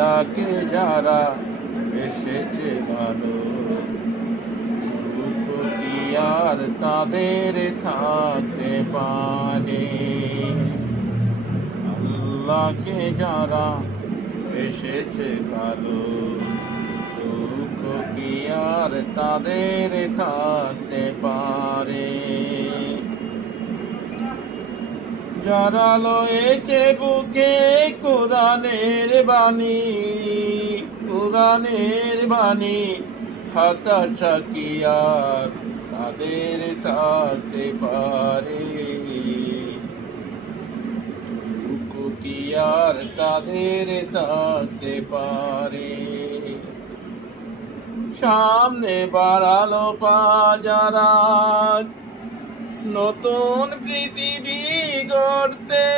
আল্লাহকে যারা এসেছে ভালো আর তাদের থাকতে পারে। আল্লাহকে যারা এসেছে ভালো দুঃখ কি আর তাদের থাকতে পারে। যারা লয়েছে বুকে কোরআনের বাণী কোরআনের বাণী হতাশা কি আর তাদের থাকতে পারে। কি আর তাদের থাকতে পারে। সামনে বাড়ালো পা যারা নতুন পৃথিবী গড়তে